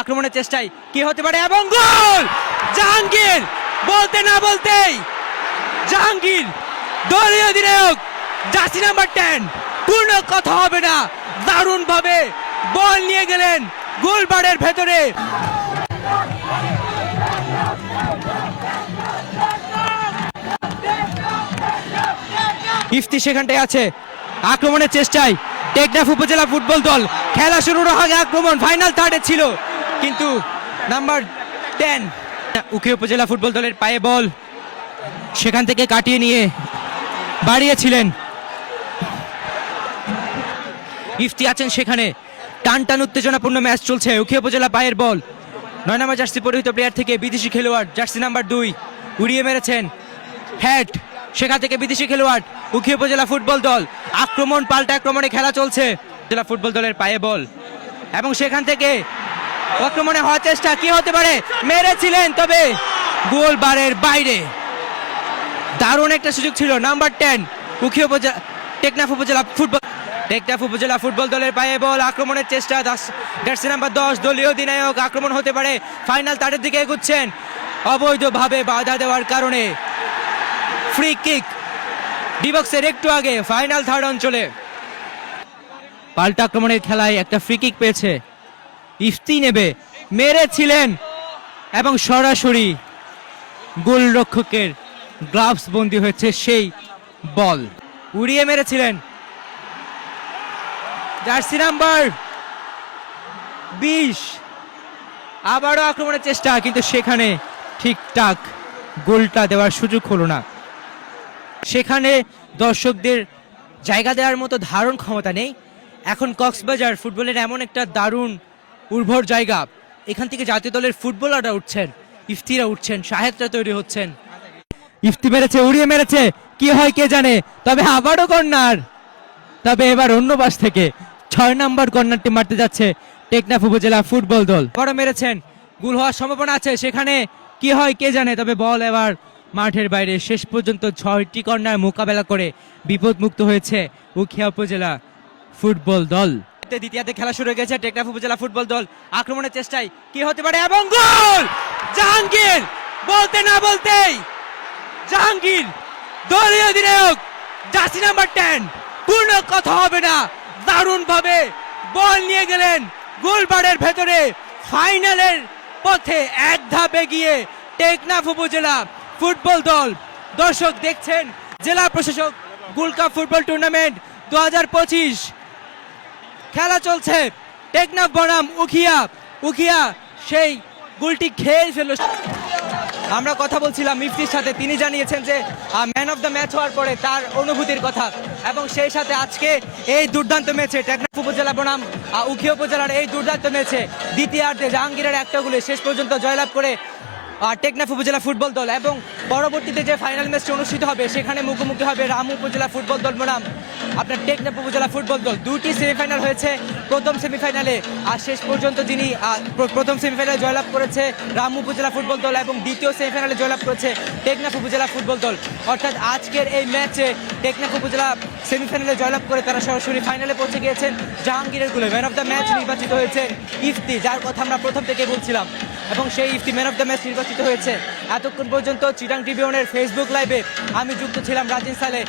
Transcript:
আক্রমণের চেষ্টায় কি হতে পারে এবং গোল! জাহাঙ্গীর বলতে না বলতেই জাহাঙ্গীর দলীয় অধিনায়ক জার্সি নাম্বার 10 পূর্ণ কথা হবে না, দারুণ ভাবে বল নিয়ে গেলেন গোলবারের ভেতরে। ইফতি সেখানটায় আছে, আক্রমণের চেষ্টায় টেকনাফ উপজেলা ফুটবল দল। খেলা শুরুর আগে আক্রমণ ফাইনাল থার্ডে ছিল, কিন্তু নাম্বার 10 উখিয়া উপজেলা ফুটবল দলের পায়ে বল সেখান থেকে কাটিয়ে নিয়ে বাড়িয়েছিলেন। ইফতি আছেন সেখানে, টান টান উত্তেজনাপূর্ণ ম্যাচ চলছে। উখিয়া উপজেলা পায়ের বল, 9 নম্বর জার্সি পরিহিত প্লেয়ার থেকে বিদেশি খেলোয়াড় জার্সি নাম্বার 2 উড়িয়ে মেরেছেন হেড, সেখান থেকে বিদেশি খেলোয়াড়। উখিয়া উপজেলা ফুটবল দল আক্রমণ পাল্টা আক্রমণে খেলা চলছে। জেলা ফুটবল দলের পায়ে বল এবং সেখান থেকে আক্রমণে হওয়ার চেষ্টা, কি হতে পারে, মেরেছিলেন তবে গোল বারের বাইরে। দারুণ একটা সুযোগ ছিল। নাম্বার 10 উখিয়া উপজেলা টেকনাফ উপজেলা ফুটবল দলের পায়ে বল, আক্রমণের চেষ্টা জার্সি নাম্বার 10 দলীয় অধিনায়ক। আক্রমণ হতে পারে, ফাইনাল তারের দিকে এগুচ্ছেন, অবৈধভাবে বাধা দেওয়ার কারণে ফ্রি কিক ডি বক্সের একটু আগে ফাইনাল থার্ড অঞ্চলে। পাল্টা আক্রমণের খেলায় একটা ফ্রি কিক পেয়েছে ইফতি, নেবে মেরেছিলেন এবং সরাসরি গোলরক্ষকের গ্লাভস বন্দী হয়েছে সেই বল, উড়িয়ে মেরেছিলেন জার্সি নাম্বার 20। আবারও আক্রমণের চেষ্টা, কিন্তু সেখানে ঠিকঠাক গোলটা দেওয়ার সুযোগ হলো না। সেখানে দর্শকদের জায়গা দেওয়ার মতো ধারণ ক্ষমতা নেই। এখন কক্সবাজার ফুটবলের এমন একটা দারুণ উর্বর জায়গা, এখান থেকে জাতীয় দলের ফুটবলাররা উঠছেন, ইফতিরা উঠছেন, সাহেবরা তৈরি হচ্ছেন। ইফতি মেরেছে, উড়িয়ে মেরেছে, কি হয় কে জানে, তবে আবারও কর্নার। তবে এবার অন্য পাশ থেকে 6 নম্বর কর্নারটি মারতে যাচ্ছে টেকনাফ উপজেলা ফুটবল দল। বড় মেরেছেন, গোল হওয়ার সম্ভাবনা আছে, সেখানে কি হয় কে জানে, তবে বল এবার মাঠের বাইরে। শেষ পর্যন্ত 6টি কর্নার মোকাবেলা করে বিপদমুক্ত হয়েছে উখিয়া উপজেলা ফুটবল দল। দ্বিতীয়ার্ধে খেলা শুরু হয়ে গেছে। টেকনাফ উপজেলা ফুটবল দল আক্রমণের চেষ্টায় কি হতে পারে এবং গোল! জাহাঙ্গীর বলতে না বলতেই জাহাঙ্গীর দলীয় অধিনায়ক জার্সি নাম্বার 10 পূর্ণ কথা হবে না, দারুণ ভাবে বল নিয়ে গেলেন গোলবারের ভেতরে। ফাইনালের পথে এক ধাপ এগিয়ে টেকনাফ উপজেলা ফুটবল দল। দর্শক দেখছেন জেলা প্রশাসক গোল্ড কাপ ফুটবল টুর্নামেন্ট 2025 খেলা চলছে। টেকনাফ বনাম উখিয়া সেই গোলটি খেয়ে ফেলল। আমরা কথা বলছিলাম ইফতির সাথে, তিনি জানিয়েছেন যে ম্যান অফ দ্য ম্যাচ হওয়ার পরে তার অনুভূতির কথা, এবং সেই সাথে আজকে এই দুর্দান্ত ম্যাচে টেকনাফ উপজেলা বনাম উখিয়া উপজেলার এই দুর্দান্ত ম্যাচে দ্বিতীয়ার্ধে জাহাঙ্গীরের একটা গোলে শেষ পর্যন্ত জয়লাভ করে টেকনাফ উপজেলা ফুটবল দল। এবং পরবর্তীতে যে ফাইনাল ম্যাচটি অনুষ্ঠিত হবে সেখানে মুখোমুখি হবে রামু উপজেলা ফুটবল দল বনাম আপনার টেকনাফ উপজেলা ফুটবল দল। দুটি সেমিফাইনাল হয়েছে, প্রথম সেমিফাইনালে আর শেষ পর্যন্ত যিনি প্রথম সেমিফাইনালে জয়লাভ করেছে রামু উপজেলা ফুটবল দল এবং দ্বিতীয় সেমিফাইনালে জয়লাভ করেছে টেকনাফ উপজেলা ফুটবল দল। অর্থাৎ আজকের এই ম্যাচে টেকনাফ উপজেলা সেমিফাইনালে জয়লাভ করে তারা সরাসরি ফাইনালে পৌঁছে গিয়েছেন। জাহাঙ্গীরের গোলে ম্যান অফ দ্য ম্যাচ নির্বাচিত হয়েছে ইফতি, যার কথা আমরা প্রথম থেকে বলছিলাম, এবং সেই Ifti man of the match নির্বাচিত হয়েছে। এতক্ষণ পর্যন্ত চিটাং ট্রিবিউনের ফেসবুক লাইভে আমি যুক্ত ছিলাম রাজিন সালে।